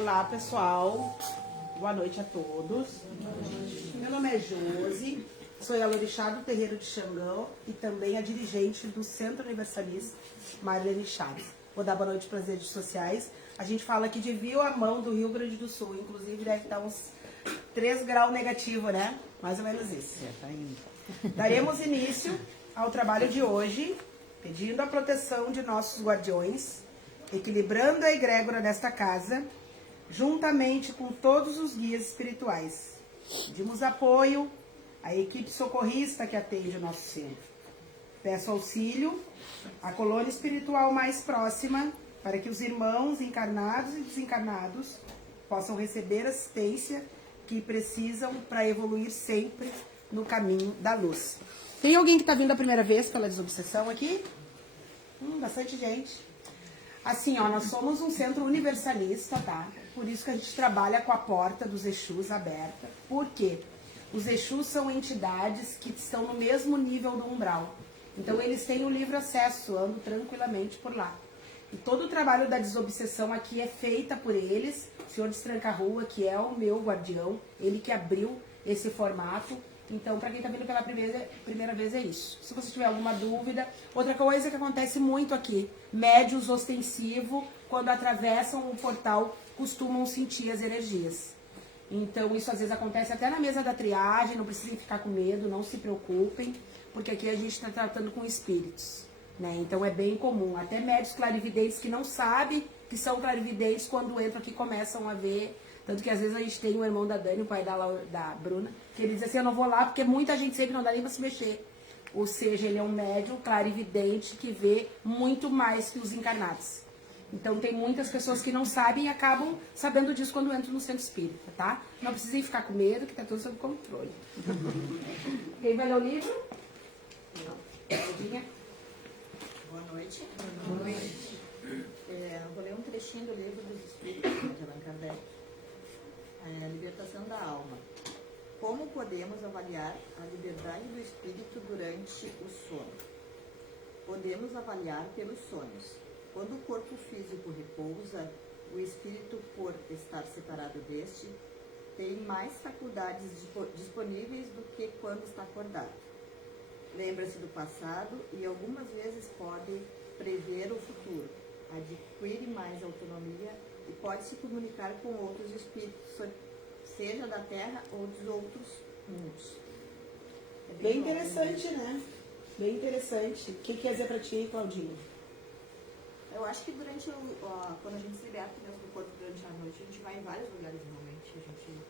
Olá, pessoal. Boa noite a todos. Meu nome é Josi, sou a Lorixá do Terreiro de Xangão e também a dirigente do Centro Universalista Marlene Chaves. Vou dar boa noite para as redes sociais. A gente fala aqui de Viamão do Rio Grande do Sul, inclusive deve estar uns 3 graus negativo, né? Mais ou menos isso. Tá indo. Daremos início ao trabalho de hoje, pedindo a proteção de nossos guardiões, equilibrando a egrégora desta casa, juntamente com todos os guias espirituais. Pedimos apoio à equipe socorrista que atende o nosso centro. Peço auxílio à colônia espiritual mais próxima para que os irmãos encarnados e desencarnados possam receber assistência que precisam para evoluir sempre no caminho da luz. Tem alguém que está vindo a primeira vez pela desobsessão aqui? Bastante gente. Assim, ó, nós somos um centro universalista, tá? Por isso que a gente trabalha com a porta dos Exus aberta. Por quê? Os Exus são entidades que estão no mesmo nível do umbral. Então, eles têm o livre acesso, andam tranquilamente por lá. E todo o trabalho da desobsessão aqui é feita por eles. O senhor Destranca-Rua, que é o meu guardião, ele que abriu esse formato. Então, para quem está vindo pela primeira vez, é isso. Se você tiver alguma dúvida. Outra coisa que acontece muito aqui, médiuns ostensivos, quando atravessam o portal, costumam sentir as energias. Então, isso às vezes acontece até na mesa da triagem, não precisem ficar com medo, não se preocupem, porque aqui a gente está tratando com espíritos, né? Então, é bem comum. Até médios clarividentes que não sabem que são clarividentes, quando entram aqui, começam a ver. Tanto que às vezes a gente tem o irmão da Dani, o pai da Bruna, que ele diz assim, eu não vou lá porque muita gente sempre não dá nem pra se mexer. Ou seja, ele é um médium clarividente que vê muito mais que os encarnados. Então tem muitas pessoas que não sabem e acabam sabendo disso quando entram no centro espírita, tá? Não precisem ficar com medo, que tá tudo sob controle. Quem vai ler o livro? Claudinha. Boa noite. Boa noite. Vou ler um trechinho do livro dos Espíritos, de Allan Kardec. A libertação da alma. Como podemos avaliar a liberdade do espírito durante o sono? Podemos avaliar pelos sonhos. Quando o corpo físico repousa, o espírito, por estar separado deste, tem mais faculdades disponíveis do que quando está acordado. Lembra-se do passado e algumas vezes pode prever o futuro, adquire mais autonomia e pode se comunicar com outros espíritos, seja da Terra ou dos outros mundos. Bem interessante, né? Bem interessante. O que quer dizer pra ti, Claudinha? Eu acho que durante quando a gente se liberta mesmo do corpo durante a noite, a gente vai em vários lugares realmente, a gente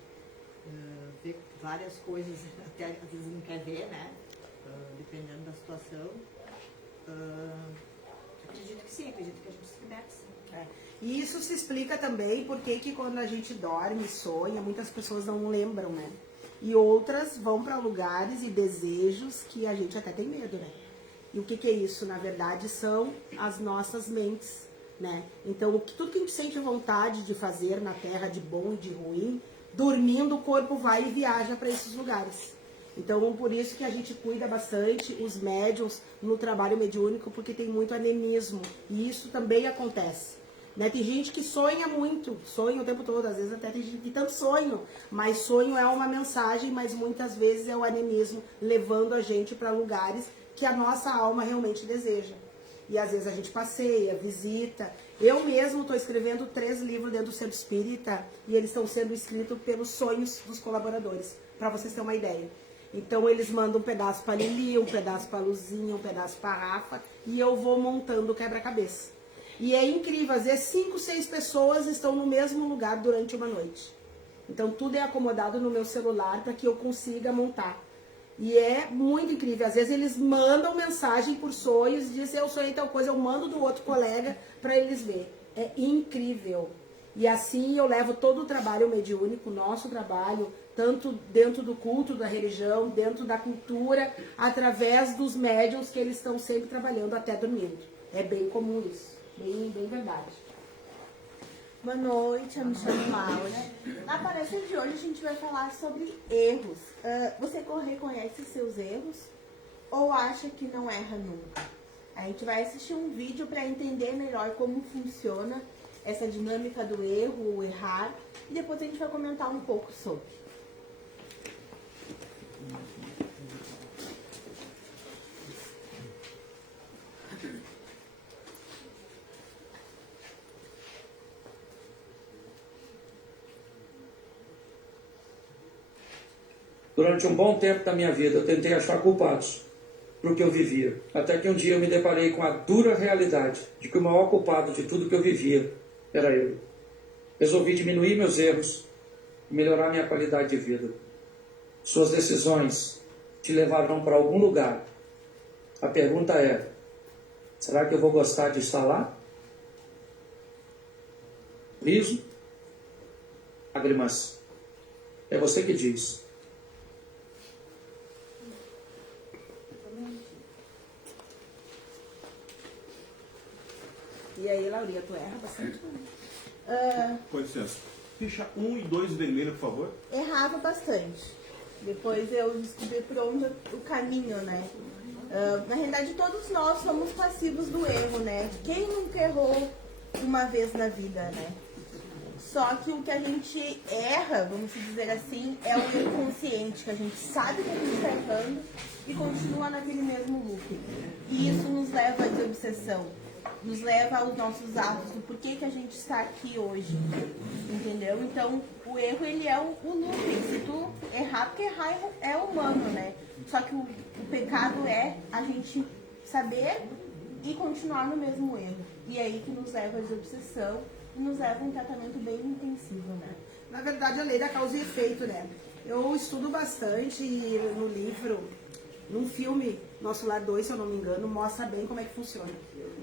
vê várias coisas, até às vezes não quer ver, né? Dependendo da situação. Acredito que sim, acredito que a gente se liberta sim. E isso se explica também porque que quando a gente dorme e sonha, muitas pessoas não lembram, né? E outras vão para lugares e desejos que a gente até tem medo, né? E o que é isso? Na verdade, são as nossas mentes, né? Então, tudo que a gente sente vontade de fazer na Terra, de bom e de ruim, dormindo o corpo vai e viaja para esses lugares. Então, por isso que a gente cuida bastante os médiuns no trabalho mediúnico, porque tem muito animismo. E isso também acontece. Né? Tem gente que sonha muito, sonha o tempo todo, às vezes até tem gente que tem tanto sonho, mas sonho é uma mensagem, mas muitas vezes é o animismo levando a gente para lugares que a nossa alma realmente deseja. E às vezes a gente passeia, visita. Eu mesmo estou escrevendo 3 livros dentro do Centro Espírita e eles estão sendo escritos pelos sonhos dos colaboradores, para vocês terem uma ideia. Então eles mandam um pedaço para a Lili, um pedaço para a Luzinha, um pedaço para a Rafa e eu vou montando o quebra-cabeça. E é incrível, às vezes 5, 6 pessoas estão no mesmo lugar durante uma noite. Então tudo é acomodado no meu celular para que eu consiga montar. E é muito incrível, às vezes eles mandam mensagem por sonhos, dizem eu sonhei tal coisa, eu mando do outro colega para eles verem. É incrível. E assim eu levo todo o trabalho mediúnico, nosso trabalho, tanto dentro do culto, da religião, dentro da cultura, através dos médiuns que eles estão sempre trabalhando até dormindo. É bem comum isso, bem verdade. Boa noite, eu me chamo Laura. Na palestra de hoje a gente vai falar sobre erros. Você reconhece seus erros ou acha que não erra nunca? A gente vai assistir um vídeo para entender melhor como funciona essa dinâmica do erro, o errar, e depois a gente vai comentar um pouco sobre. Durante um bom tempo da minha vida, eu tentei achar culpados por que eu vivia. Até que um dia eu me deparei com a dura realidade de que o maior culpado de tudo que eu vivia era eu. Resolvi diminuir meus erros e melhorar minha qualidade de vida. Suas decisões te levarão para algum lugar. A pergunta é, será que eu vou gostar de estar lá? Riso? Lágrimas? É você que diz. E aí, Laurinha, tu erra bastante? Com licença. Ficha 1 e 2 vermelho, por favor. Errava bastante. Depois eu descobri por onde o caminho, né? Na realidade, todos nós somos passivos do erro, né? Quem nunca errou uma vez na vida, né? Só que o que a gente erra, vamos dizer assim, é o erro consciente, que a gente sabe que a gente está errando e continua naquele mesmo loop. E isso nos leva à desobsessão, nos leva aos nossos atos, do porquê que a gente está aqui hoje, entendeu? Então, o erro, ele é o looping. Se tu errar, porque errar é humano, né? Só que o pecado é a gente saber e continuar no mesmo erro. E é aí que nos leva à desobsessão e nos leva a um tratamento bem intensivo, né? Na verdade, a lei da causa e efeito, né? Eu estudo bastante no livro, num filme, Nosso Lar 2, se eu não me engano, mostra bem como é que funciona.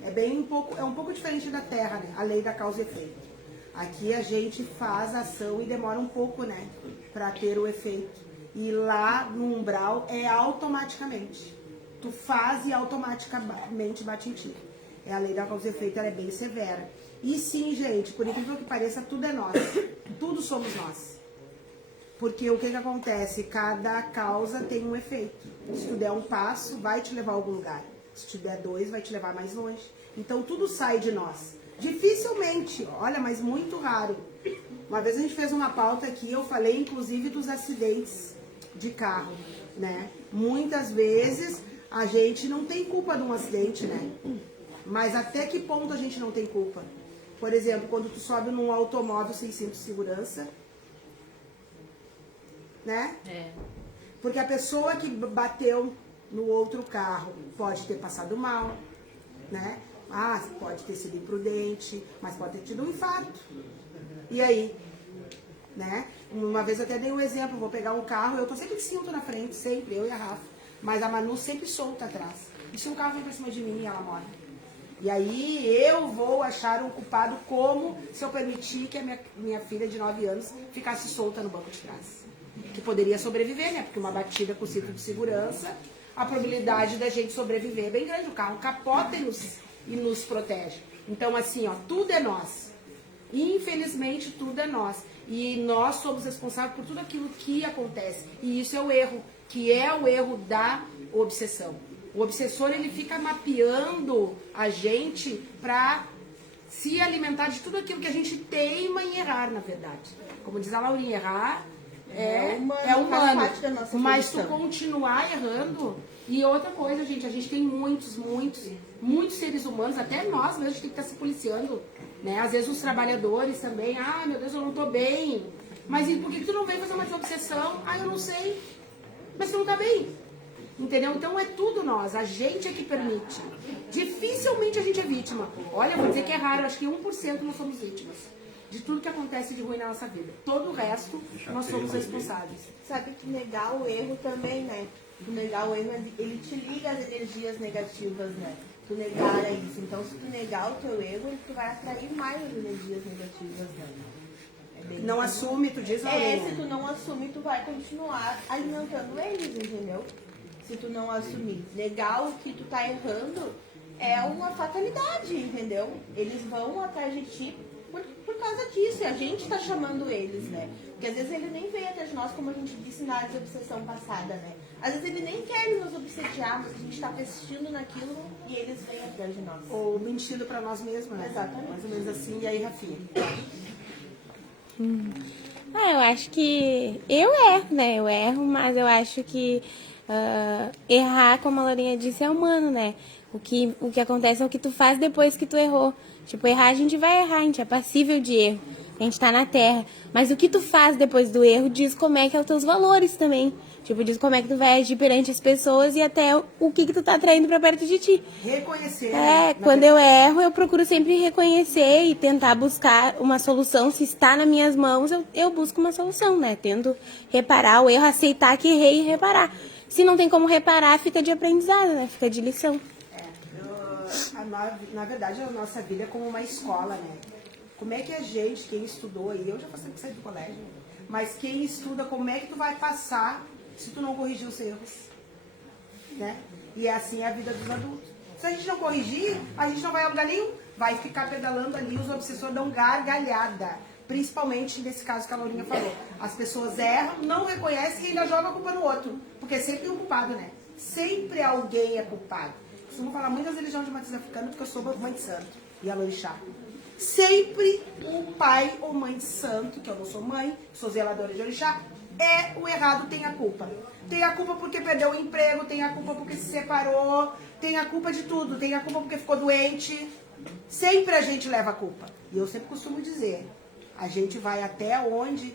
É um pouco diferente da Terra, né? A lei da causa e efeito. Aqui a gente faz ação e demora um pouco, né? Para ter o efeito. E lá no umbral é automaticamente. Tu faz e automaticamente bate em ti. A lei da causa e efeito, ela é bem severa. E sim, gente, por incrível que pareça, tudo é nós. Tudo somos nós. Porque o que acontece? Cada causa tem um efeito. Se tu der um passo, vai te levar a algum lugar. Se tu der 2, vai te levar mais longe. Então tudo sai de nós. Dificilmente, olha, mas muito raro. Uma vez a gente fez uma pauta aqui, eu falei inclusive dos acidentes de carro, né? Muitas vezes a gente não tem culpa de um acidente, né? Mas até que ponto a gente não tem culpa? Por exemplo, quando tu sobe num automóvel sem cinto de segurança, né? Porque a pessoa que bateu no outro carro pode ter passado mal, né? Ah, pode ter sido imprudente, mas pode ter tido um infarto. E aí? Né? Uma vez eu até dei um exemplo, vou pegar um carro, eu tô sempre de cinto na frente, sempre, eu e a Rafa. Mas a Manu sempre solta atrás. E se um carro vem pra cima de mim e ela morre? E aí eu vou achar um culpado como se eu permitir que a minha filha de 9 anos ficasse solta no banco de trás. Que poderia sobreviver, né? Porque uma batida com cinto de segurança, a probabilidade da gente sobreviver é bem grande. O carro capota e nos protege. Então, assim, ó, tudo é nós. Infelizmente, tudo é nós. E nós somos responsáveis por tudo aquilo que acontece. E isso é o erro, que é o erro da obsessão. O obsessor, ele fica mapeando a gente para se alimentar de tudo aquilo que a gente teima em errar, na verdade. Como diz a Laurinha, errar é humano, faz parte da nossa mas tu evolução. continuar errando. E outra coisa, gente, a gente tem muitos seres humanos, até nós mesmo, a gente tem que estar se policiando, né? Às vezes os trabalhadores também, ah, meu Deus, eu não tô bem. Mas e por que tu não vem fazer uma desobsessão? Ah, eu não sei. Mas tu não tá bem. Entendeu? Então é tudo nós, a gente é que permite. Dificilmente a gente é vítima. Olha, eu vou dizer que é raro, acho que 1% nós somos vítimas de tudo que acontece de ruim na nossa vida. Todo o resto, nós somos responsáveis. Sabe que negar o erro também, né? Tu negar o erro, ele te liga às energias negativas, né? Tu negar é isso. Então, se tu negar o teu erro, tu vai atrair mais as energias negativas, né? Não assume, tu diz, Laurinha. Se tu não assume, tu vai continuar alimentando eles, entendeu? Se tu não assumir. Negar o que tu tá errando é uma fatalidade, entendeu? Eles vão atrás de ti por causa disso, e a gente tá chamando eles, né? Porque às vezes ele nem vem até de nós, como a gente disse na desobsessão passada, né? Às vezes ele nem quer nos obsediar, mas a gente tá persistindo naquilo e eles vêm atrás de nós. Ou mentindo pra nós mesmos, né? Exatamente. Mais ou menos assim. E aí, Rafinha? Eu acho que eu erro, né? Eu erro, mas eu acho que errar, como a Laurinha disse, é humano, né? O que acontece é o que tu faz depois que tu errou. Tipo, errar, a gente vai errar, a gente é passível de erro. A gente tá na terra. Mas o que tu faz depois do erro diz como é que é os teus valores também. Tipo, diz como é que tu vai agir perante as pessoas e até o que tu tá atraindo pra perto de ti. Reconhecer. né? Quando eu erro, eu procuro sempre reconhecer e tentar buscar uma solução. Se está nas minhas mãos, eu busco uma solução, né? Tento reparar o erro, aceitar que errei e reparar. Se não tem como reparar, fica de aprendizado, né? Fica de lição. Na verdade, a nossa vida é como uma escola, né? Como é que a gente, quem estudou aí, eu já passei por sair do colégio, mas quem estuda, como é que tu vai passar se tu não corrigir os erros? Né? E assim é a vida dos adultos. Se a gente não corrigir, a gente não vai a lugar nenhum. Vai ficar pedalando ali, os obsessores dão gargalhada. Principalmente nesse caso que a Laurinha falou. As pessoas erram, não reconhecem e ainda jogam a culpa no outro. Porque é sempre um culpado, né? Sempre alguém é culpado. Costumo falar muito das religiões de matriz africana porque eu sou mãe de santo e Aloixá. Sempre o pai ou mãe de santo, que eu não sou mãe, sou zeladora de orixá, é o errado, tem a culpa. Tem a culpa porque perdeu o emprego, tem a culpa porque se separou, tem a culpa de tudo, tem a culpa porque ficou doente. Sempre a gente leva a culpa. E eu sempre costumo dizer, a gente vai até onde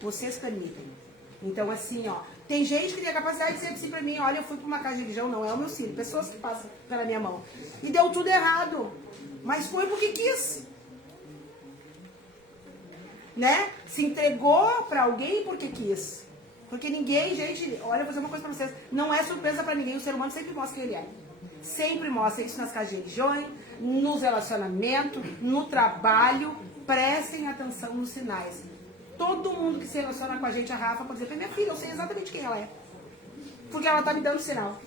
vocês permitem. Então assim, ó, tem gente que tem a capacidade de dizer assim pra mim, olha, eu fui pra uma casa de religião, não é o meu filho, pessoas que passam pela minha mão. E deu tudo errado. Mas foi porque quis. Né? Se entregou pra alguém porque quis. Porque ninguém, gente, olha, eu vou dizer uma coisa pra vocês, não é surpresa pra ninguém, o ser humano sempre mostra quem ele é. Sempre mostra isso nas casas de religiões, nos relacionamentos, no trabalho. Prestem atenção nos sinais. Todo mundo que se relaciona com a gente, a Rafa, pode dizer, minha filha, eu sei exatamente quem ela é. Porque ela tá me dando sinal.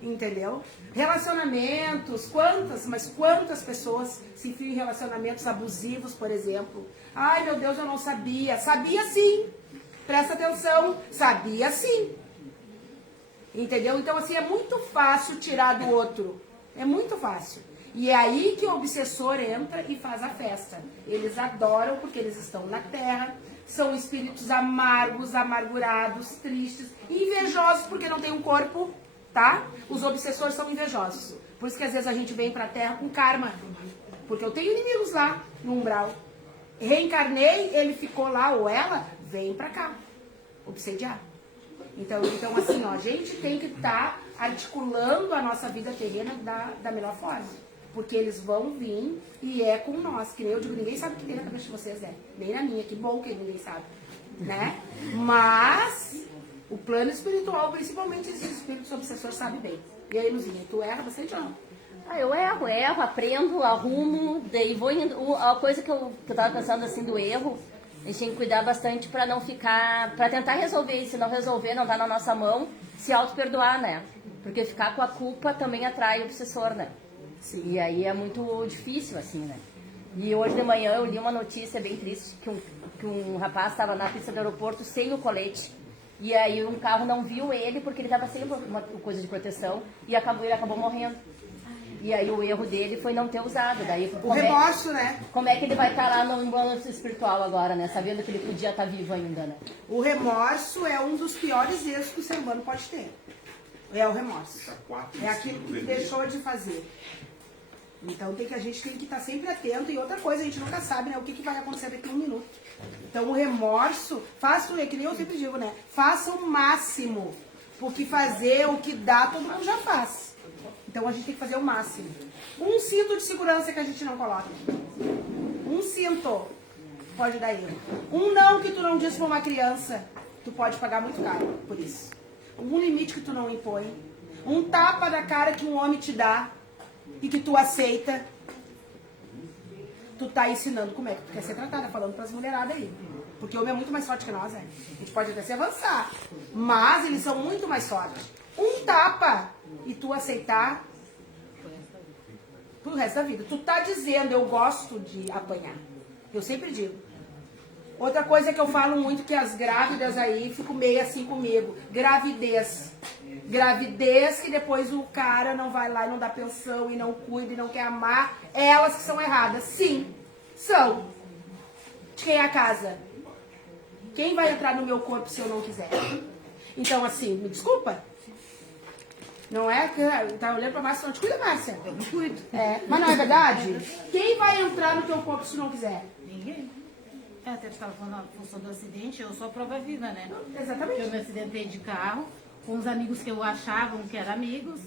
Entendeu? Relacionamentos, quantas pessoas se enfiam em relacionamentos abusivos, por exemplo. Ai, meu Deus, eu não sabia. Sabia sim. Presta atenção. Sabia sim. Entendeu? Então, assim, é muito fácil tirar do outro. É muito fácil. E é aí que o obsessor entra e faz a festa. Eles adoram porque eles estão na terra, são espíritos amargos, amargurados, tristes, invejosos porque não tem um corpo, tá? Os obsessores são invejosos. Por isso que às vezes a gente vem pra terra com karma. Porque eu tenho inimigos lá no umbral. Reencarnei, ele ficou lá, ou ela, vem pra cá. Obsediar. Então assim, ó, a gente tem que estar articulando a nossa vida terrena da melhor forma. Porque eles vão vir e é com nós. Que nem eu digo, ninguém sabe o que tem na cabeça de vocês, né? Nem na minha, que bom que ninguém sabe. Né? Mas o plano espiritual, principalmente esses espíritos obsessores, sabem bem. E aí, Luzinha, tu erra bastante ou não? Eu erro, aprendo, arrumo, daí vou indo. A coisa que eu tava pensando assim do erro, a gente tem que cuidar bastante pra não ficar, pra tentar resolver, e se não resolver, não tá na nossa mão, se auto-perdoar, né? Porque ficar com a culpa também atrai o obsessor, né? Sim. E aí é muito difícil, assim, né? E hoje de manhã eu li uma notícia bem triste, que um rapaz estava na pista do aeroporto sem o colete. E aí um carro não viu ele porque ele estava sem uma coisa de proteção e ele acabou morrendo. E aí o erro dele foi não ter usado. Daí, O remorso, né? Como é que ele vai estar lá no balanço espiritual agora, né? Sabendo que ele podia estar vivo ainda, né? O remorso é um dos piores erros que o ser humano pode ter. É o remorso. É aquilo que deixou de fazer. Então a gente tem que estar sempre atento. E outra coisa, a gente nunca sabe, né? O que vai acontecer daqui a um minuto. Então o remorso, faça o que nem eu sempre digo, né? Faça o máximo. Porque fazer o que dá, todo mundo já faz. Então a gente tem que fazer o máximo. Um cinto de segurança que a gente não coloca. Um cinto pode dar erro. Um não que tu não diz pra uma criança, tu pode pagar muito caro por isso. Um limite que tu não impõe. Um tapa na cara que um homem te dá e que tu aceita. Tu tá ensinando como é que tu quer ser tratada, falando pras mulheradas aí. Porque o homem é muito mais forte que nós, né? A gente pode até se avançar, mas eles são muito mais fortes. Um tapa e tu aceitar pro resto da vida. Tu tá dizendo, eu gosto de apanhar. Eu sempre digo. Outra coisa que eu falo muito, que as grávidas aí ficam meio assim comigo. Gravidez. Gravidez que depois o cara não vai lá e não dá pensão e não cuida e não quer amar. Elas que são erradas. Sim, são. De quem é a casa? Quem vai entrar no meu corpo se eu não quiser? Então, assim, me desculpa. Não é que tá olhando pra Márcia, não te cuida, Márcia. Eu não cuido. É, mas não é verdade? Quem vai entrar no teu corpo se não quiser? Ninguém. Até tu estava falando a função do acidente, eu sou a prova viva, né? Exatamente. Eu me acidentei de carro com os amigos que eu achavam que eram amigos.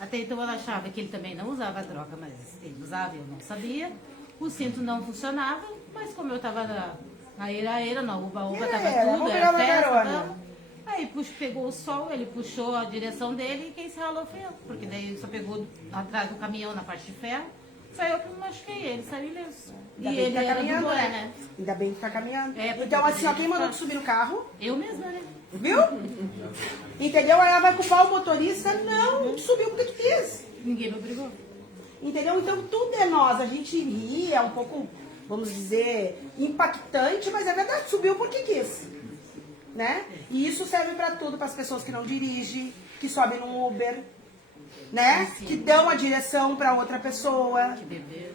Até então ela achava que ele também não usava droga, mas ele usava e eu não sabia. O cinto não funcionava, mas como eu estava na era, na uba-uba, estava tudo, vamos era pegar uma festa. carona. Então, aí pegou o sol, ele puxou a direção dele e quem se ralou foi eu. Porque daí ele só pegou atrás do caminhão na parte de ferro. Foi eu que me machuquei, ele saiu ileso. Ainda E bem que ele tá era do caminhando, Boé, né? Ainda bem que tá caminhando. É, porque então, assim, ó, quem eu- mandou tu subir no carro, Eu mesma, né? viu? Entendeu? Aí ela vai culpar o motorista. Não, tu subiu porque tu quis. Ninguém me obrigou. Entendeu? Então, tudo é nós. A gente ri, é um pouco, vamos dizer, impactante, mas é verdade, subiu porque quis. Né? E isso serve pra tudo, para as pessoas que não dirigem, que sobem no Uber, né? Que dão a direção para outra pessoa.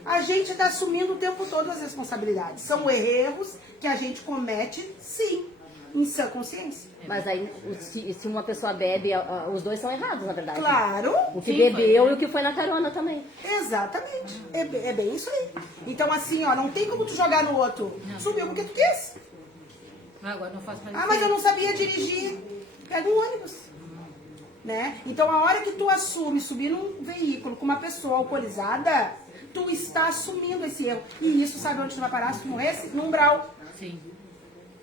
A gente está assumindo o tempo todo as responsabilidades. São erros que a gente comete, sim, em sã consciência. Mas aí, se uma pessoa bebe, os dois são errados, na verdade. Claro, O que Sim, bebeu foi. e o que foi na carona também. exatamente. É bem isso aí. Então, assim, ó, não tem como tu jogar no outro. Subiu porque tu quis. Agora não faço mais Ah, mas eu não sabia dirigir. Pega um ônibus. Né? Então, a hora que tu assume subir num veículo com uma pessoa alcoolizada, tu está assumindo esse erro. E isso, sabe onde tu vai parar se tu morresse? No umbral. Sim.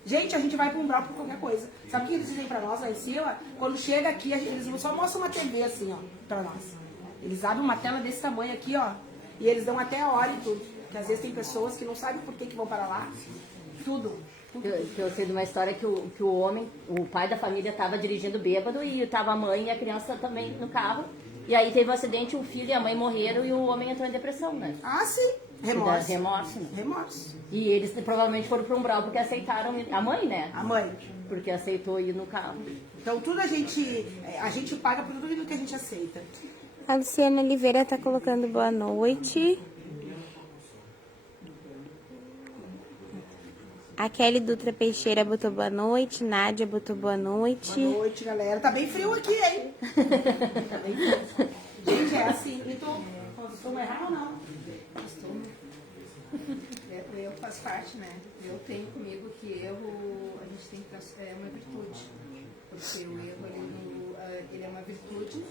Gente, a gente vai pro umbral por qualquer coisa. Sabe o que eles dizem pra nós lá em cima? Quando chega aqui, eles só mostram uma TV assim, ó, pra nós. Eles abrem uma tela desse tamanho aqui, ó, e eles dão até a hora e tudo. Porque às vezes tem pessoas que não sabem por que vão para lá. Tudo. Eu sei de uma história que o homem, o pai da família estava dirigindo bêbado e estava a mãe e a criança também no carro. E aí teve um acidente, o filho e a mãe morreram e o homem entrou em depressão, né? Ah, sim. Remorso. Remorso, né? Remorso. E eles provavelmente foram para um umbral porque aceitaram, a mãe, né? A mãe. Porque aceitou ir no carro. Então tudo a gente paga por tudo aquilo que a gente aceita. A Luciana Oliveira tá colocando boa noite. A Kelly Dutra Peixeira botou boa noite. Nádia botou boa noite. Boa noite, galera. Tá bem frio aqui, hein? Tá bem frio. Gente, é assim. E tu costuma errar ou não? Costume. Eu faço parte, né? Eu tenho comigo que erro a gente tem que é uma virtude. Porque o erro ele é uma virtude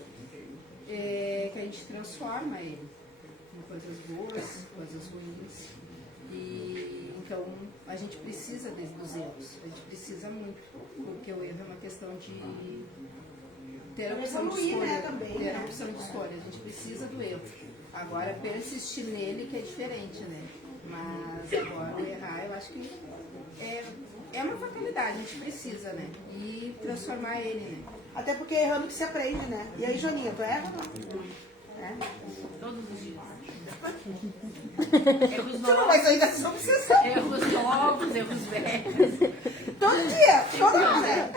que a gente transforma ele em coisas boas, coisas ruins. E então a gente precisa dos erros. A gente precisa muito. Porque o erro é uma questão de ter a opção de Evoluir, escolha. né, também, Ter a né? opção de escolha. A gente precisa do erro. Agora, persistir nele que é diferente, né? Mas agora, o errar, eu acho que é uma fatalidade, a gente precisa, né? E transformar ele, né? Até porque é errando que se aprende, né? E aí, Joninha, tu erra ou não? É? Todos os dias. Erros Tu não novos, vai sair dessa obsessão. erros novos, erros velhos. Todo dia, toda hora.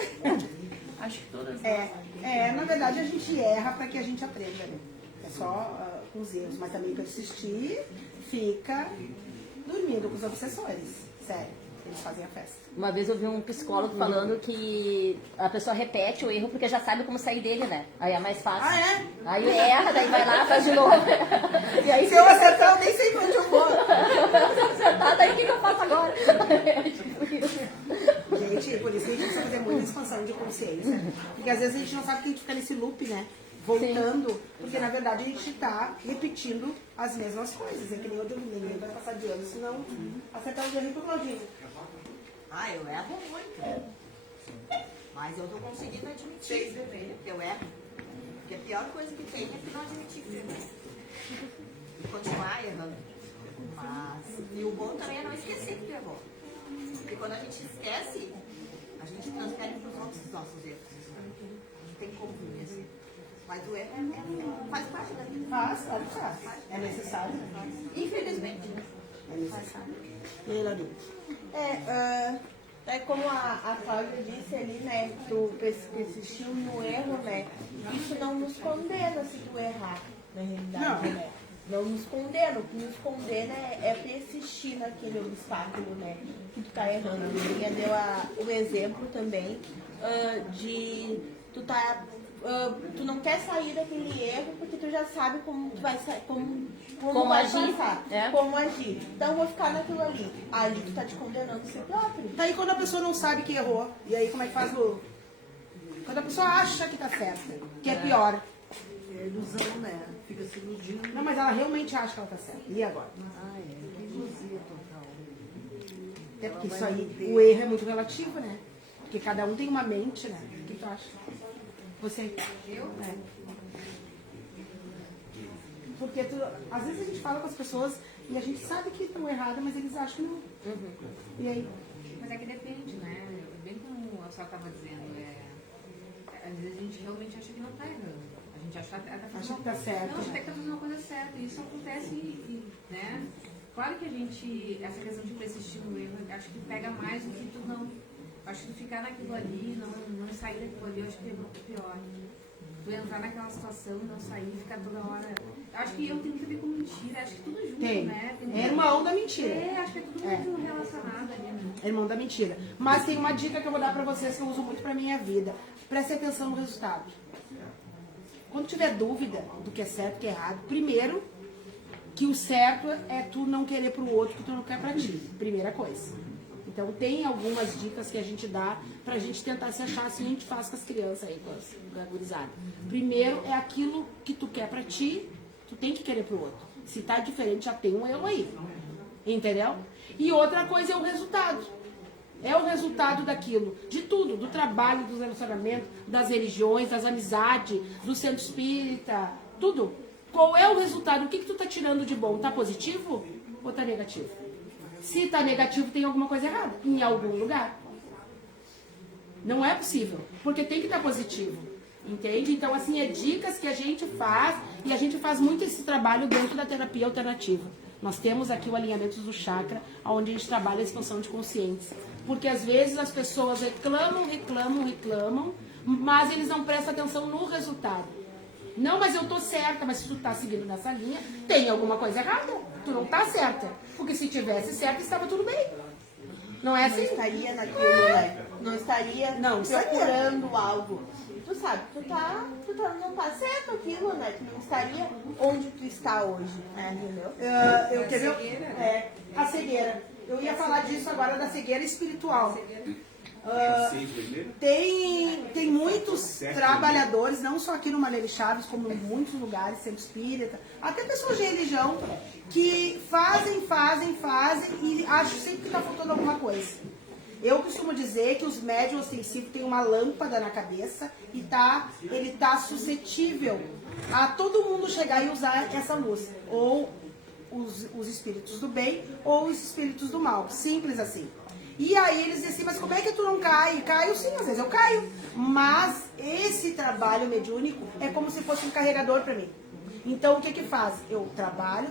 Acho que todas. Na verdade a gente erra para que a gente aprenda, né? É só com os erros, mas também persistir, fica dormindo com os obsessores. Sério, eles fazem a festa. Uma vez eu vi um psicólogo falando que a pessoa repete o erro porque já sabe como sair dele, né? Aí é mais fácil. Ah, é? Aí erra, daí vai lá, faz de novo. E aí Se eu acertar, eu nem sei pra onde eu vou. acertar, daí o que eu faço agora? Tipo isso. Gente, por isso que a gente precisa fazer muita expansão de consciência. Porque às vezes a gente não sabe que a gente fica nesse loop, né? Voltando, porque na verdade a gente está repetindo as mesmas coisas. É que nem eu digo, ninguém vai passar de ano, senão acertar o dia pro Claudinho. Eu erro muito. Mas eu tô conseguindo admitir que eu erro. Porque a pior coisa que tem é que não admitir. E continuar errando. E o bom também é não esquecer que tu errou. Porque quando a gente esquece, a gente transfere para os outros os nossos erros. Não tem como mesmo. Mas o erro faz parte da vida. Faz, claro que faz. É necessário. Infelizmente. é necessário. Vereador. É como a Cláudia disse ali, né? Tu persistiu no erro, né? Isso não nos condena se tu errar, na realidade, né? Não nos condena. O que nos condena é persistir naquele obstáculo, né? Que tu tá errando. A Maria deu o exemplo também de tu não quer sair daquele erro porque tu já sabe como tu vai sair, como vai agir, passar, como agir. Então eu vou ficar naquilo ali. Ali tu tá te condenando a si próprio. Daí quando a pessoa não sabe que errou, e aí como é que faz o... Quando a pessoa acha que tá certa, que é pior. É ilusão, né? Fica se iludindo. Não, mas ela realmente acha que ela tá certa. E agora? Que ilusia total. É porque isso aí, o erro é muito relativo, né? Porque cada um tem uma mente, né? O que tu acha? Você? Eu? É. Porque às vezes a gente fala com as pessoas e a gente sabe que estão erradas, mas eles acham que não. E aí? Mas é que depende, né? Bem como a senhora estava dizendo, às vezes a gente realmente acha que não está errando. A gente acha Acha que tá certo. Não, acha que está fazendo uma coisa certa. E isso acontece, né? Claro que a gente, essa questão de persistir no erro, acho que pega mais do que tu não. Acho que ficar naquilo ali, não sair daquilo ali, eu acho que é muito pior. Tu entrar naquela situação e não sair, ficar toda hora. Acho que eu tenho que ver com mentira, acho que tudo junto, né? É irmão da mentira. Acho que é tudo muito relacionado ali, né? É irmão da mentira. Mas tem uma dica que eu vou dar pra vocês que eu uso muito pra minha vida. Preste atenção no resultado. Quando tiver dúvida do que é certo e que é errado, primeiro, que o certo é tu não querer pro outro que tu não quer pra ti. Primeira coisa. Então tem algumas dicas que a gente dá pra gente tentar se achar assim, a gente faz com as crianças aí, com a gurizada. Primeiro é aquilo que tu quer pra ti, tu tem que querer pro outro. Se tá diferente, já tem um erro aí. Entendeu? E outra coisa é o resultado. É o resultado daquilo, de tudo, do trabalho, dos relacionamentos, das religiões, das amizades, do centro espírita, tudo. Qual é o resultado? O que tu tá tirando de bom? Tá positivo ou tá negativo? Se tá negativo, tem alguma coisa errada, em algum lugar. Não é possível, porque tem que estar positivo, entende? Então, assim, é dicas que a gente faz, e a gente faz muito esse trabalho dentro da terapia alternativa. Nós temos aqui o alinhamento do chakra, onde a gente trabalha a expansão de consciência. Porque às vezes as pessoas reclamam, mas eles não prestam atenção no resultado. Não, mas eu tô certa, mas se tu tá seguindo nessa linha, tem alguma coisa errada. Tu não tá certa. Porque se tivesse certo, estava tudo bem. Não é assim? Não estaria naquilo, né? Não estaria procurando algo. Tu sabe, não tá certo aquilo, né? Tu não estaria onde tu está hoje, né? Entendeu? Eu quero a cegueira. Eu ia falar disso agora, da cegueira espiritual. Tem muitos trabalhadores, não só aqui no Malheiro Chaves, como em muitos lugares, centro espírita, até pessoas de religião, que fazem e acham sempre que está faltando alguma coisa. Eu costumo dizer que os médiuns ostensivos têm uma lâmpada na cabeça e ele tá suscetível a todo mundo chegar e usar essa luz. Ou os espíritos do bem ou os espíritos do mal. Simples assim. E aí eles dizem assim, mas como é que tu não cai? Caio sim, às vezes eu caio. Mas esse trabalho mediúnico é como se fosse um carregador para mim. Então o que faz? Eu trabalho,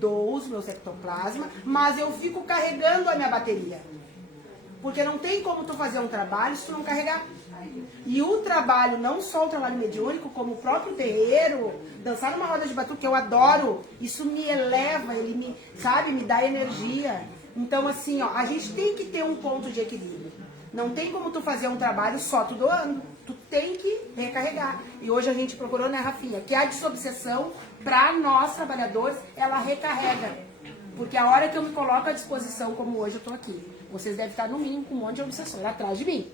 dou os meus ectoplasmas, mas eu fico carregando a minha bateria. Porque não tem como tu fazer um trabalho se tu não carregar. E o trabalho, não só o trabalho mediúnico, como o próprio terreiro, dançar numa roda de batuque, que eu adoro, isso me eleva, ele me dá energia. Então, assim, ó, a gente tem que ter um ponto de equilíbrio. Não tem como tu fazer um trabalho só tu doando. Tu tem que recarregar. E hoje a gente procurou, né, Rafinha, que a desobsessão, para nós trabalhadores, ela recarrega. Porque a hora que eu me coloco à disposição, como hoje eu tô aqui, vocês devem estar no mínimo com um monte de obsessor atrás de mim.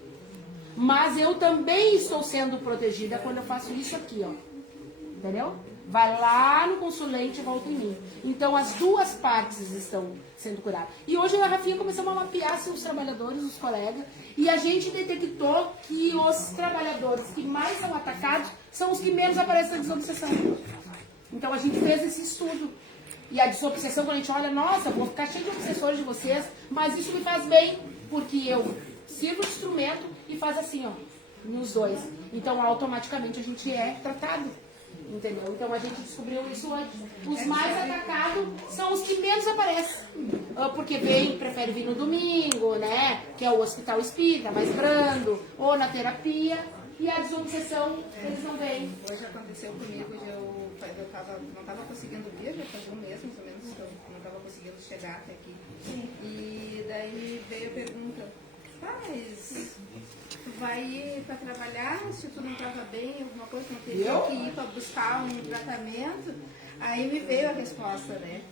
Mas eu também estou sendo protegida quando eu faço isso aqui, ó. Entendeu? Vai lá no consulente e volta em mim. Então as duas partes estão sendo curadas. E hoje eu e a Rafinha começamos a mapear os trabalhadores, os colegas, e a gente detectou que os trabalhadores que mais são atacados são os que menos aparecem na desobsessão. Então a gente fez esse estudo. E a desobsessão, quando a gente olha, nossa, vou ficar cheio de obsessores de vocês, mas isso me faz bem, porque eu sirvo de instrumento e faz assim, ó, nos dois. Então automaticamente a gente é tratado. Entendeu? Então a gente descobriu isso antes. Os mais atacados são os que menos aparecem. Porque prefere vir no domingo, né? Que é o hospital espírita, mais brando, ou na terapia. E a desobsessão, eles não vêm. Hoje aconteceu comigo, não estava conseguindo vir, já fazia um mês mais ou menos que eu não estava conseguindo chegar até aqui. E daí veio a pergunta, mas tu vai ir para trabalhar se tu não estava bem, alguma coisa, não teria que ir para buscar um tratamento? Aí me veio a resposta, né?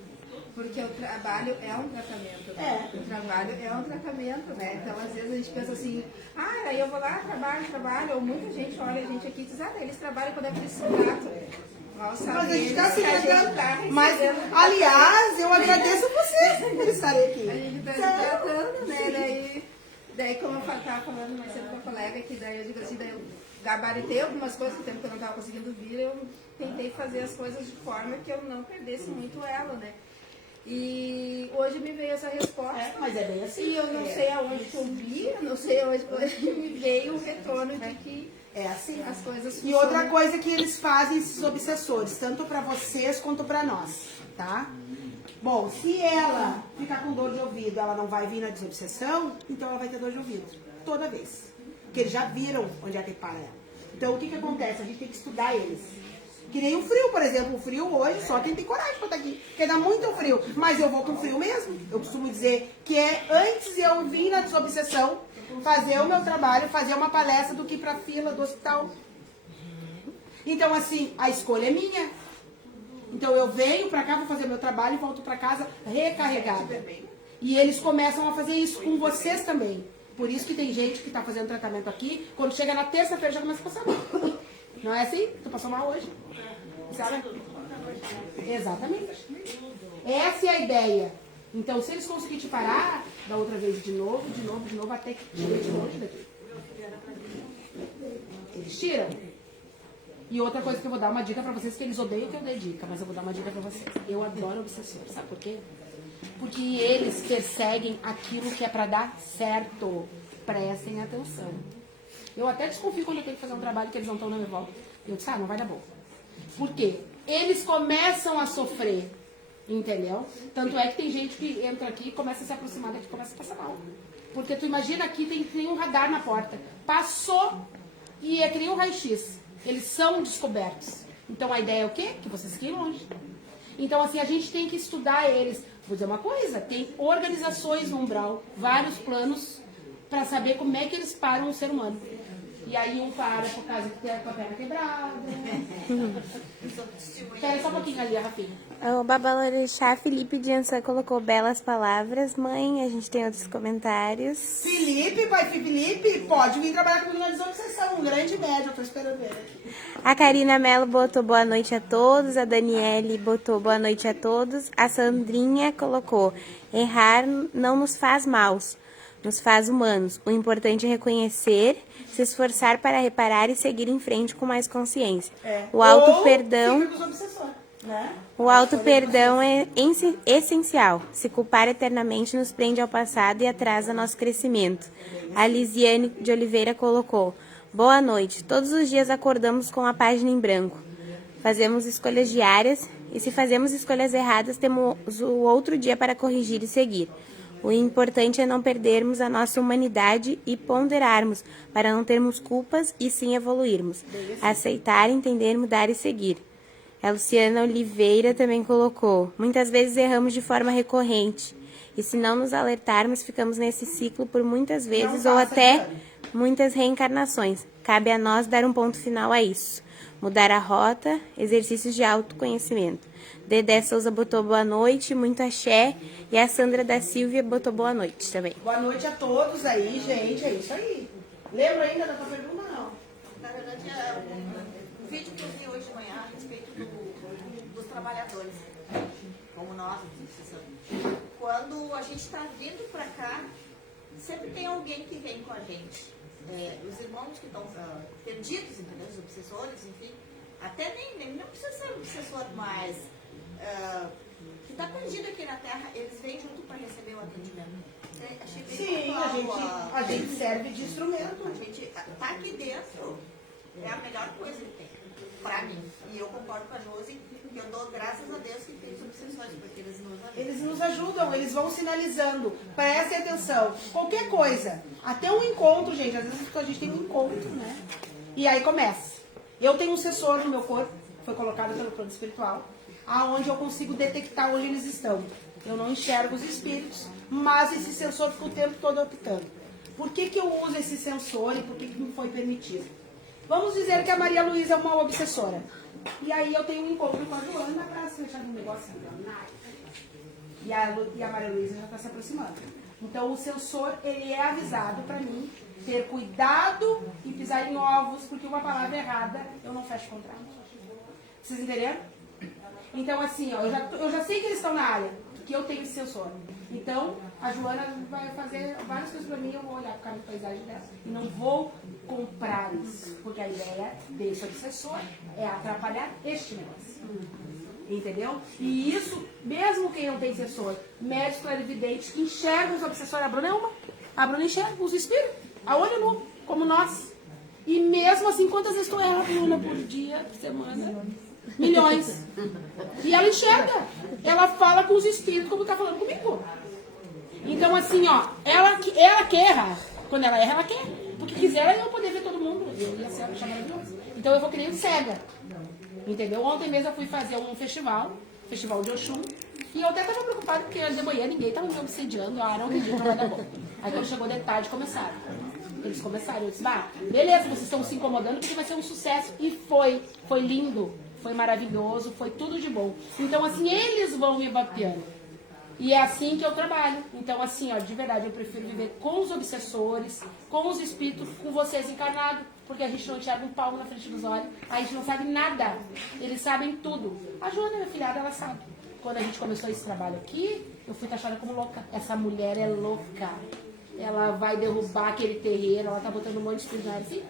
Porque o trabalho é um tratamento, né? O trabalho é um tratamento, né? Então, às vezes a gente pensa assim, aí eu vou lá, trabalho, ou muita gente olha a gente aqui e diz, eles trabalham quando é que eles se tratam. Mas a gente está se tratando. Mas, aliás, eu agradeço vocês por estarem aqui. A gente está se tratando, né? Daí como eu estava falando mais cedo com a colega, que daí eu digo assim, daí eu gabaritei algumas coisas que o tempo que eu não estava conseguindo vir, eu tentei fazer as coisas de forma que eu não perdesse muito ela, né? E hoje me veio essa resposta. Mas é bem assim. E eu não sei aonde que eu vi, eu não sei hoje me veio o retorno de que é assim as coisas funcionam. E outra coisa que eles fazem, esses obsessores, tanto para vocês quanto para nós, tá? Bom, se ela ficar com dor de ouvido, ela não vai vir na desobsessão, então ela vai ter dor de ouvido, toda vez. Porque eles já viram onde é que para ela. Então o que acontece? A gente tem que estudar eles. Que nem o frio, por exemplo. O frio hoje, só quem tem coragem pra estar aqui. Porque dá muito frio. Mas eu vou com frio mesmo. Eu costumo dizer que é antes eu vir na desobsessão, fazer o meu trabalho, fazer uma palestra do que ir pra fila do hospital. Então, assim, a escolha é minha. Então eu venho pra cá, vou fazer meu trabalho e volto pra casa recarregada. E eles começam a fazer isso com vocês também. Por isso que tem gente que tá fazendo tratamento aqui, quando chega na terça-feira já começa a passar mal. Não é assim? Tu passou mal hoje? Sabe? Exatamente. Essa é a ideia. Então, se eles conseguirem te parar, da outra vez de novo, até que tire de longe daqui. Eles tiram. E outra coisa que eu vou dar uma dica pra vocês, que eles odeiam que eu dê dica, mas eu vou dar uma dica pra vocês. Eu adoro obsessor, sabe por quê? Porque eles perseguem aquilo que é pra dar certo. Prestem atenção. Eu até desconfio quando eu tenho que fazer um trabalho que eles não estão na minha volta. Eu disse, não vai dar bom. Por quê? Eles começam a sofrer, entendeu? Tanto é que tem gente que entra aqui e começa a se aproximar daqui e começa a passar mal. Porque tu imagina aqui, tem um radar na porta. Passou e é que nem um raio-x. Eles são descobertos. Então a ideia é o quê? Que vocês fiquem longe. Então assim, a gente tem que estudar eles. Vou dizer uma coisa, tem organizações no umbral, vários planos, para saber como é que eles param o ser humano. E aí um para por causa que tem a perna quebrada. Espera só um pouquinho ali, Rafinha. O Babalorixá Felipe de Ançã colocou belas palavras. Mãe, a gente tem outros comentários. Felipe, pai Felipe, pode vir trabalhar comigo na desobsessão. Um grande médico, eu tô esperando ele aqui. A Karina Mello botou boa noite a todos. A Daniele botou boa noite a todos. A Sandrinha colocou: errar não nos faz maus, nos faz humanos. O importante é reconhecer, se esforçar para reparar e seguir em frente com mais consciência. O auto-perdão, né? o auto-perdão é essencial. Se culpar eternamente nos prende ao passado e atrasa nosso crescimento. A Lisiane de Oliveira colocou: boa noite. Todos os dias acordamos com a página em branco. Fazemos escolhas diárias e se fazemos escolhas erradas, temos o outro dia para corrigir e seguir. O importante é não perdermos a nossa humanidade e ponderarmos para não termos culpas e sim evoluirmos. Aceitar, entender, mudar e seguir. A Luciana Oliveira também colocou: muitas vezes erramos de forma recorrente e se não nos alertarmos, ficamos nesse ciclo por muitas vezes ou até muitas reencarnações. Cabe a nós dar um ponto final a isso. Mudar a rota, exercícios de autoconhecimento. Dedé Souza botou boa noite, muito axé. E a Sandra da Silvia botou boa noite também. Boa noite a todos aí, gente. É isso aí. Lembra ainda da tua pergunta, não? Na verdade, o vídeo que eu vi hoje de manhã a respeito dos trabalhadores, como nós, quando a gente está vindo para cá, sempre tem alguém que vem com a gente. Os irmãos que estão perdidos, entendeu? Os obsessores, enfim. Até nem não precisa ser obsessor, mas que está perdido aqui na Terra, eles vêm junto para receber o atendimento. Achei bem Sim, legal, a gente serve de instrumento. A gente tá aqui dentro, é a melhor coisa que tem. pra mim. E eu concordo com a Josi, que eu dou graças a Deus que tem obsessões, porque eles nos ajudam. Eles nos ajudam, eles vão sinalizando. Prestem atenção. Qualquer coisa. Até um encontro, gente. Às vezes a gente tem um encontro, né? E aí começa. Eu tenho um sensor no meu corpo, foi colocado pelo plano espiritual, aonde eu consigo detectar onde eles estão. Eu não enxergo os espíritos, mas esse sensor fica o tempo todo apitando. Por que eu uso esse sensor e por que me foi permitido? Vamos dizer que a Maria Luísa é uma obsessora. E aí eu tenho um encontro com a Joana para se fechar um negócio. E a Maria Luísa já está se aproximando. Então o sensor, ele é avisado para mim ter cuidado e pisar em ovos, porque uma palavra errada eu não fecho contrato. Vocês entenderam? Então assim, ó, eu já sei que eles estão na área, que eu tenho esse sensor. Então a Joana vai fazer várias coisas para mim, eu vou olhar para o caminho de paisagem dela. E não vou comprar isso, porque a ideia desse obsessor é atrapalhar este negócio. Entendeu? E isso, mesmo quem não tem sensor, médicos clarividentes que enxergam os obsessores, a Bruna é uma. A Bruna enxerga os espíritos, a olho nu, como nós. E mesmo assim, quantas vezes tu erra, Bruna, por dia, por semana? Milhões. E ela enxerga. Ela fala com os espíritos como tá falando comigo. Então, assim, ó, ela quer errar. Quando ela erra, ela quer. Porque quiser, ela ia poder ver todo mundo. Eu ia ser maravilhosa. Então, eu vou criando cega. Entendeu? Ontem mesmo eu fui fazer um festival de Oxum. E eu até estava preocupada, porque de manhã ninguém estava me obsediando. Não acredito, não vai dar bom. Aí quando chegou de tarde, começaram. Eles começaram. Eu disse, beleza, vocês estão se incomodando porque vai ser um sucesso. E foi. Foi lindo. Foi maravilhoso. Foi tudo de bom. Então, assim, eles vão me vapeando. E é assim que eu trabalho. Então, assim, ó, de verdade, eu prefiro viver com os obsessores, com os espíritos, com vocês encarnados. Porque a gente não enxerga um palmo na frente dos olhos. A gente não sabe nada. Eles sabem tudo. A Joana, minha filhada, ela sabe. Quando a gente começou esse trabalho aqui, eu fui taxada como louca. Essa mulher é louca. Ela vai derrubar aquele terreiro. Ela tá botando um monte de espírito na área assim.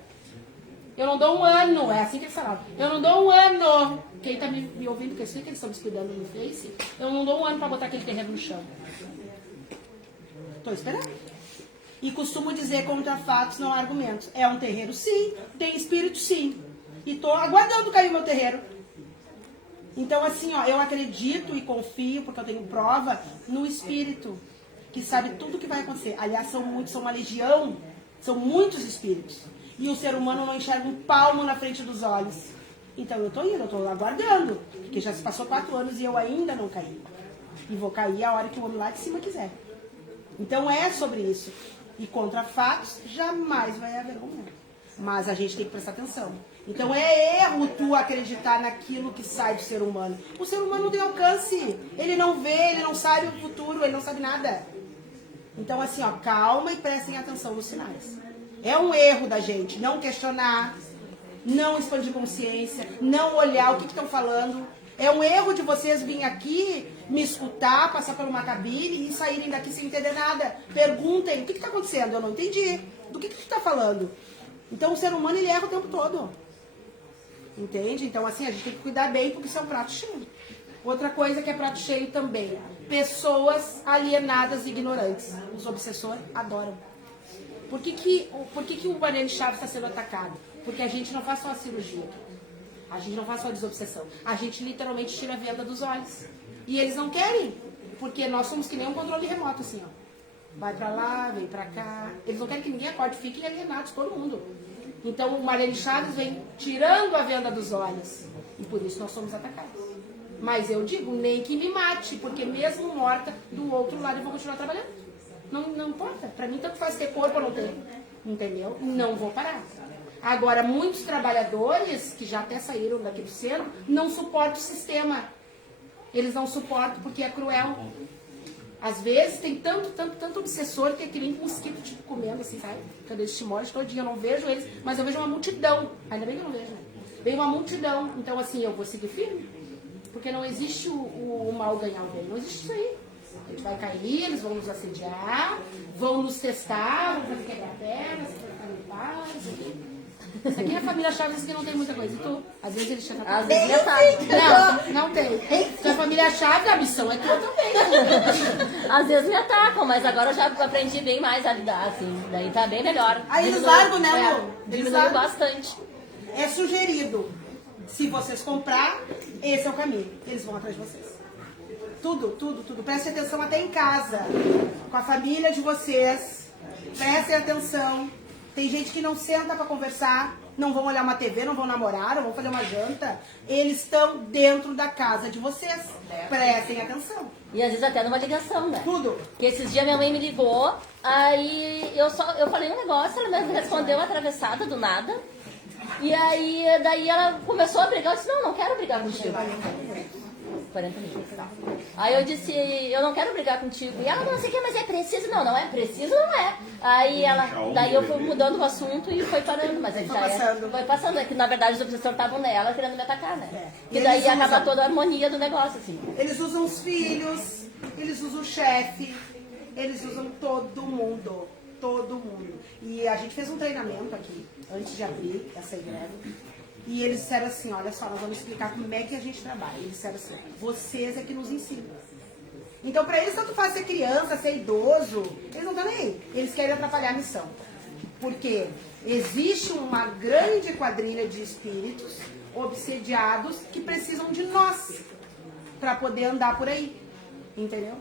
Eu não dou um ano. É assim que eles falavam. Eu não dou um ano. Quem tá me ouvindo, que eu sei que eles estão me cuidando no Face, eu não dou um ano pra botar aquele terreno no chão. Tô esperando. E costumo dizer contra fatos, não argumentos. É um terreiro, sim. Tem espírito, sim. E tô aguardando cair o meu terreiro. Então, assim, ó, eu acredito e confio, porque eu tenho prova, no espírito, que sabe tudo o que vai acontecer. Aliás, são uma legião, são muitos espíritos. E o ser humano não enxerga um palmo na frente dos olhos. Então, eu tô aguardando, porque já se passou 4 anos e eu ainda não caí. E vou cair a hora que o homem lá de cima quiser. Então, é sobre isso. E contra fatos, jamais vai haver argumento. Mas a gente tem que prestar atenção. Então é erro tu acreditar naquilo que sai do ser humano. O ser humano não tem alcance. Ele não vê, ele não sabe o futuro, ele não sabe nada. Então assim, ó, calma e prestem atenção nos sinais. É um erro da gente não questionar, não expandir consciência, não olhar o que estão falando. É um erro de vocês virem aqui, me escutar, passar por uma cabine e saírem daqui sem entender nada. Perguntem, o que está acontecendo? Eu não entendi. Do que tu está falando? Então o ser humano, ele erra o tempo todo. Entende? Então assim, a gente tem que cuidar bem, porque isso é um prato cheio. Outra coisa que é prato cheio também. Pessoas alienadas e ignorantes. Os obsessores adoram. Por que o Mariane Chaves está sendo atacado? Porque a gente não faz só a cirurgia. A gente não faz só a desobsessão. A gente literalmente tira a venda dos olhos. E eles não querem. Porque nós somos que nem um controle remoto, assim, ó. Vai pra lá, vem pra cá. Eles não querem que ninguém acorde, fiquem alienados, todo mundo. Então o Mariane Chaves vem tirando a venda dos olhos. E por isso nós somos atacados. Mas eu digo, nem que me mate, porque mesmo morta, do outro lado eu vou continuar trabalhando. Não importa. Pra mim, tanto faz ter corpo ou não ter. Entendeu? Não vou parar. Agora, muitos trabalhadores, que já até saíram daqui do centro, não suportam o sistema. Eles não suportam porque é cruel. Às vezes tem tanto obsessor que é que nem mosquito tipo, comendo, assim, sabe? Quando eles te mordem todinho, eu não vejo eles, mas eu vejo uma multidão. Ainda bem que eu não vejo, né? Vem uma multidão. Então, assim, eu vou seguir firme. Porque não existe o mal ganhar o bem. Não existe isso aí. A gente vai cair, eles vão nos assediar, vão nos testar, vão fazer quebrar pernas, limpar, isso aqui. Isso aqui é a família Chaves que não tem muita coisa. E tu? Às vezes eles chegam Às vezes me Não tem. Se a família Chaves, a missão é tua também. Às vezes me atacam, mas agora eu já aprendi bem mais a lidar, assim. Daí tá bem melhor. Aí eles largam, né, Lu? Eles Diminuiu largam. bastante. É sugerido. Se vocês comprar, esse é o caminho. Eles vão atrás de vocês. Tudo, tudo, tudo. Prestem atenção até em casa, com a família de vocês. Prestem atenção. Tem gente que não senta pra conversar, não vão olhar uma TV, não vão namorar, não vão fazer uma janta. Eles estão dentro da casa de vocês. Prestem atenção. E às vezes até numa ligação, né? Tudo. Porque esses dias minha mãe me ligou, aí eu falei um negócio, ela me respondeu atravessada do nada. E aí, daí ela começou a brigar, eu disse, não quero brigar contigo. 40 minutos. Aí eu disse, eu não quero brigar contigo. E ela, não sei o que, mas é preciso. Não é preciso, não é. Aí daí eu fui mudando o assunto e foi parando, mas foi passando. É que na verdade os obsessores estavam nela querendo me atacar, né? E daí acaba toda a harmonia do negócio, assim. Eles usam os filhos, eles usam o chefe, eles usam todo mundo. Todo mundo. E a gente fez um treinamento aqui, antes de abrir essa igreja. E eles disseram assim, olha só, nós vamos explicar como é que a gente trabalha. Eles disseram assim, vocês é que nos ensinam. Então, para eles, tanto faz ser criança, ser idoso, eles não estão nem aí. Eles querem atrapalhar a missão. Porque existe uma grande quadrilha de espíritos obsediados que precisam de nós para poder andar por aí. Entendeu?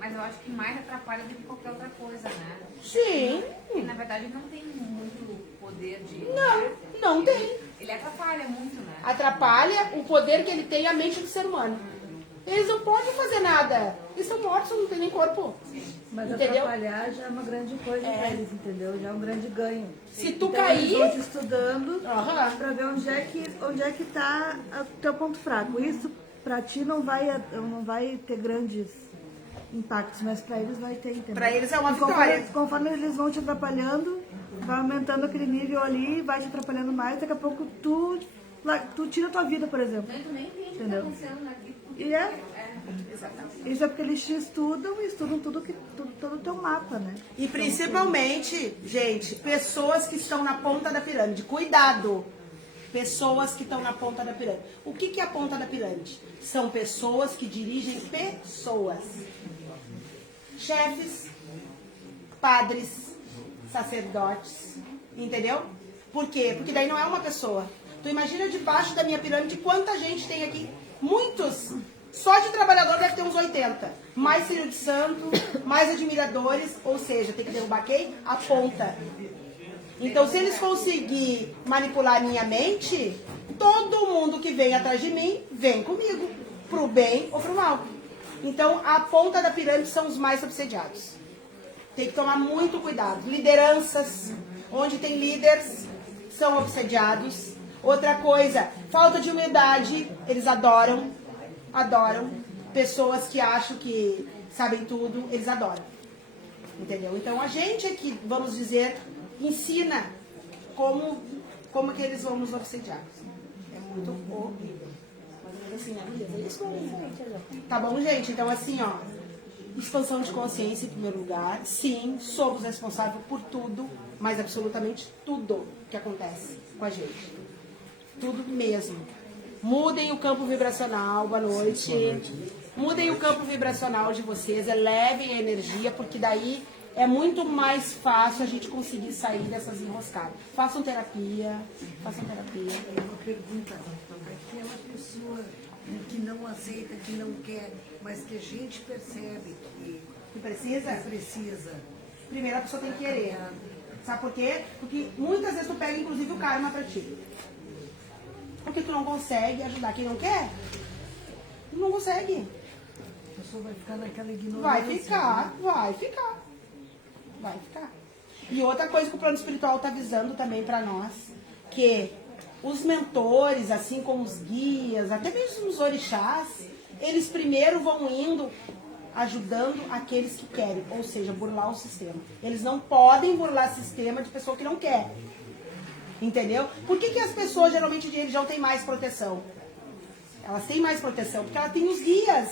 Mas eu acho que mais atrapalha do que qualquer outra coisa, né? Sim. Porque, na verdade, não tem muito poder de... Não tem. Ele atrapalha muito, né? Atrapalha o poder que ele tem a mente do ser humano. Eles não podem fazer nada. Eles são mortos, não tem nem corpo. Mas entendeu? Atrapalhar já é uma grande coisa pra eles, entendeu? Já é um grande ganho. Se tu então, cair... Eles vão te estudando pra ver onde é que tá o teu ponto fraco. Isso pra ti não vai ter grandes impactos, mas pra eles vai ter, entendeu? Pra eles é uma vitória. Conforme eles vão te atrapalhando, vai aumentando aquele nível ali, vai te atrapalhando mais, daqui a pouco tu tira a tua vida, por exemplo. Tu nem entende o que entendeu? tá acontecendo aqui. E isso é porque eles te estudam todo o teu mapa, né? E principalmente, gente, pessoas que estão na ponta da pirâmide. Cuidado! Pessoas que estão na ponta da pirâmide. O que é a ponta da pirâmide? São pessoas que dirigem pessoas. Chefes, padres, sacerdotes, entendeu? Por quê? Porque daí não é uma pessoa. Tu imagina debaixo da minha pirâmide quanta gente tem aqui. Muitos. Só de trabalhador deve ter uns 80. Mais filho de santo, mais admiradores, ou seja, tem que derrubar quem? A ponta. Então, se eles conseguirem manipular a minha mente, todo mundo que vem atrás de mim, vem comigo. Pro bem ou pro mal. Então, a ponta da pirâmide são os mais obsediados. Tem que tomar muito cuidado. Lideranças, onde tem líderes, são obsediados. Outra coisa, falta de humildade, eles adoram. Pessoas que acham que sabem tudo, eles adoram. Entendeu? Então, a gente aqui, vamos dizer, ensina como que eles vão nos obsediar. É muito horrível. Mas assim, é isso. Tá bom, gente? Então, assim, ó, expansão de consciência em primeiro lugar. Sim, somos responsáveis por tudo, mas absolutamente tudo que acontece com a gente. Tudo mesmo. Mudem o campo vibracional, boa noite. Mudem o campo vibracional de vocês, elevem a energia, porque daí é muito mais fácil a gente conseguir sair dessas enroscadas. Façam terapia. Uma pergunta, aquela pessoa que não aceita, que não quer, mas que a gente percebe que precisa? Precisa. Primeiro a pessoa tem que querer. Sabe por quê? Porque muitas vezes tu pega inclusive o karma pra ti. Porque tu não consegue ajudar quem não quer. Tu não consegue. A pessoa vai ficar naquela ignorância. Vai ficar. E outra coisa que o plano espiritual está avisando também para nós, que os mentores, assim como os guias, até mesmo os orixás, eles primeiro vão indo ajudando aqueles que querem, ou seja, burlar o sistema. Eles não podem burlar o sistema de pessoa que não quer. Entendeu? Por que as pessoas geralmente de religião têm mais proteção? Elas têm mais proteção porque elas têm os guias.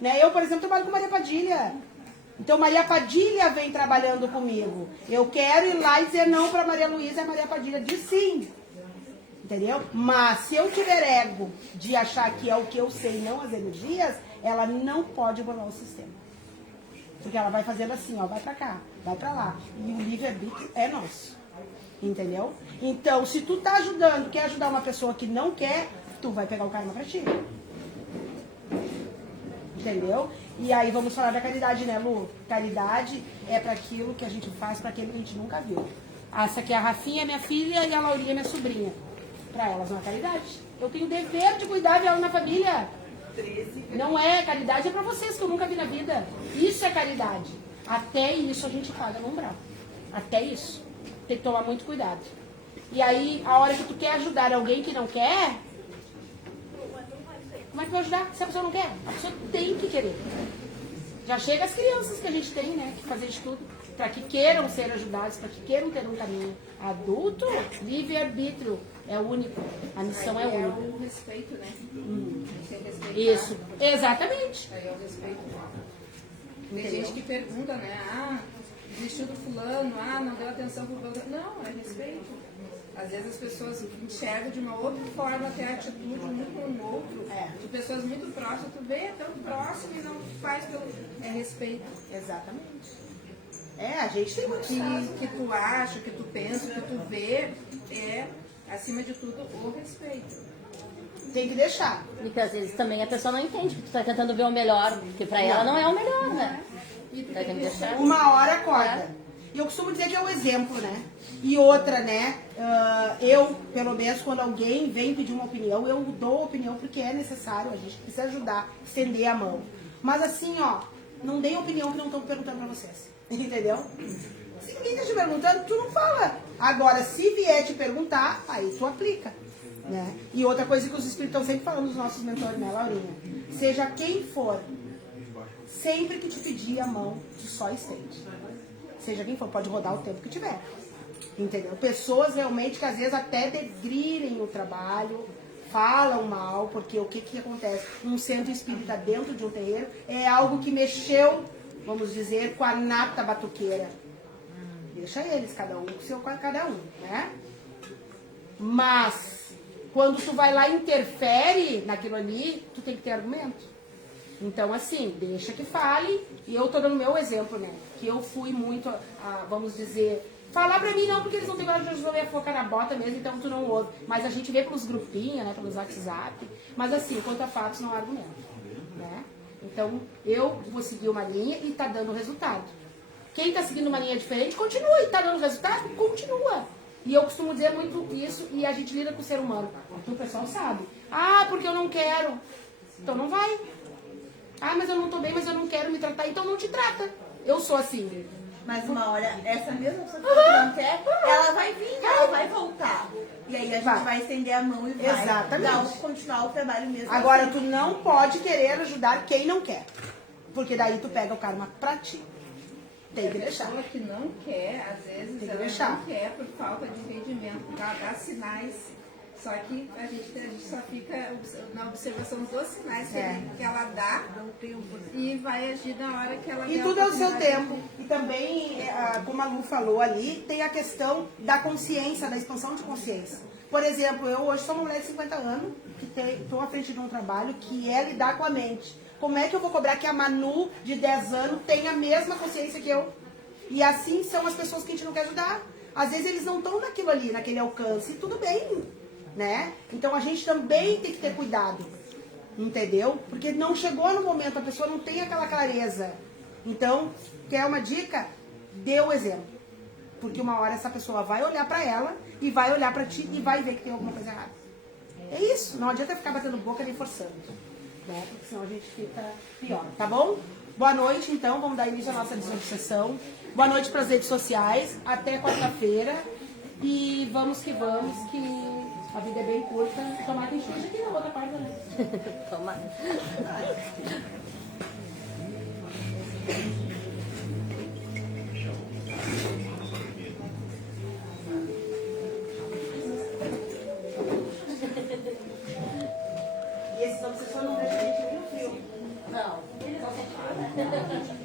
Né? Eu, por exemplo, trabalho com Maria Padilha. Então, Maria Padilha vem trabalhando comigo. Eu quero ir lá e dizer não para Maria Luísa, a Maria Padilha diz sim. Entendeu? Mas se eu tiver ego de achar que é o que eu sei, não as energias, ela não pode burlar o sistema. Porque ela vai fazendo assim, ó, vai para cá, vai para lá. E o livre-arbítrio é nosso. Entendeu? Então, se tu tá ajudando, quer ajudar uma pessoa que não quer, tu vai pegar o karma pra ti. Entendeu? E aí vamos falar da caridade, né, Lu? Caridade é para aquilo que a gente faz para aquilo que a gente nunca viu. Essa aqui é a Rafinha, minha filha, e a Laurinha, minha sobrinha. Para elas não é caridade. Eu tenho o dever de cuidar dela na família. Não é, caridade é para vocês que eu nunca vi na vida. Isso é caridade. Até isso a gente paga no umbral. Até isso. Tem que tomar muito cuidado. E aí, a hora que tu quer ajudar alguém que não quer, como é que vai ajudar se a pessoa não quer? A pessoa tem que querer. Já chega as crianças que a gente tem, né? Que fazer de tudo para que queiram ser ajudados, para que queiram ter um caminho. Adulto, livre-arbítrio é o único. A missão é única. É o respeito, né? Tem que respeitar. Isso, exatamente. Aí é o respeito. Tem gente que pergunta, né? Ah, desistiu do fulano, ah, não deu atenção pro fulano. Não, é respeito. Às vezes as pessoas enxergam de uma outra forma até a atitude um com o outro. De pessoas muito próximas, tu vê, é tão próximo e não faz pelo... É respeito. Exatamente. A gente tem muito que tu acha, que tu pensa, que tu vê, é, acima de tudo, o respeito. Tem que deixar. E que às vezes também a pessoa não entende que tu tá tentando ver o melhor, porque pra ela não é o melhor, né? Tem que deixar. Uma hora acorda. E eu costumo dizer que é o exemplo, né? E outra, né? Eu, pelo menos, quando alguém vem pedir uma opinião, eu dou opinião porque é necessário, a gente precisa ajudar, estender a mão. Mas assim, ó, não deem opinião que não estão perguntando pra vocês. Entendeu? Se ninguém tá te perguntando, tu não fala. Agora, se vier te perguntar, aí tu aplica. Né? E outra coisa que os espíritos estão sempre falando dos nossos mentores, né, Laurinha? Seja quem for, sempre que te pedir a mão, tu só estende. Seja quem for, pode rodar o tempo que tiver. Entendeu? Pessoas realmente que às vezes até degrirem o trabalho, falam mal, porque o que acontece? Um centro espírita dentro de um terreiro é algo que mexeu, vamos dizer, com a nata batuqueira. Deixa eles, cada um com seu cada um, né? Mas, quando tu vai lá e interfere naquilo ali, tu tem que ter argumento. Então, assim, deixa que fale. E eu tô dando meu exemplo, né? Que eu fui muito, vamos dizer... Falar pra mim não, porque eles não têm coragem de resolver a focar na bota mesmo, então tu não ouve. Mas a gente vê pelos grupinhos, né? Pelos WhatsApp. Mas assim, quanto a fatos, não há argumento. Né? Então, eu vou seguir uma linha e tá dando resultado. Quem tá seguindo uma linha diferente, continua. E tá dando resultado, continua. E eu costumo dizer muito isso, e a gente lida com o ser humano. Porque o pessoal sabe. Ah, porque eu não quero. Então não vai. Ah, mas eu não tô bem, mas eu não quero me tratar. Então não te trata. Eu sou assim. Mas uma hora, essa mesma pessoa que não quer, ela vai vir, ela vai voltar. E aí a gente vai estender a mão e vai continuar o trabalho mesmo. Agora, assim. tu não pode querer ajudar quem não quer. Porque daí tu pega o karma pra ti. Tem que deixar. A pessoa que não quer, às vezes, tem que ela deixar. não quer por falta de entendimento. Ela dá sinais. Só que a gente só fica na observação dos sinais que ela dá e vai agir na hora que ela E tudo é o seu tempo. E também, como a Lu falou ali, tem a questão da consciência, da expansão de consciência. Por exemplo, eu hoje sou uma mulher de 50 anos, que estou à frente de um trabalho que é lidar com a mente. Como é que eu vou cobrar que a Manu, de 10 anos, tenha a mesma consciência que eu? E assim são as pessoas que a gente não quer ajudar. Às vezes eles não estão naquilo ali, naquele alcance, e tudo bem. Né? Então a gente também tem que ter cuidado, entendeu? Porque não chegou no momento, a pessoa não tem aquela clareza. Então, quer uma dica? Dê o exemplo. Porque uma hora essa pessoa vai olhar pra ela e vai olhar pra ti e vai ver que tem alguma coisa errada. É isso, não adianta ficar batendo boca nem forçando, né? Porque senão a gente fica pior, tá bom? Boa noite, então, vamos dar início à nossa desobsessão. Boa noite para as redes sociais, até quarta-feira. E vamos, que a vida é bem curta. Tomara que a gente esteja aqui na outra parte, né? Tomara. E esses obsessores não deixam a gente nem no frio. Não, eles vão ser